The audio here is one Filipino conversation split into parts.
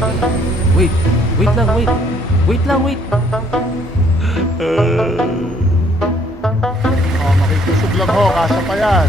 Wait lang, wait. Wait lang, wait. Oh, makikusog lang ho, kasya pa yan.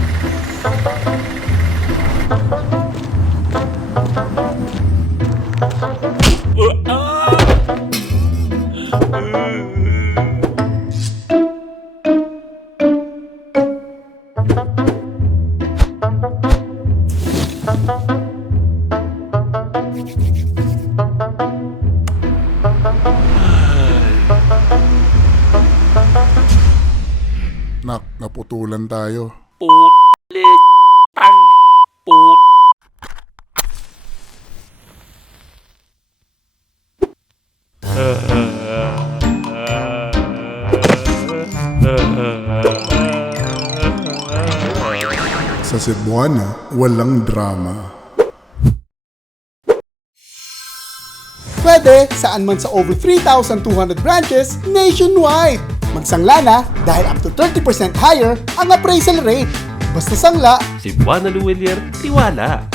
Nak, naputulan tayo. Pulit. Tang. Put. Sa Cebuana, walang drama. Pwede saan man sa over 3,200 branches nationwide. Magsangla na dahil up to 30% higher ang appraisal rate. Basta sangla, Si Buana Luwelier, tiwala.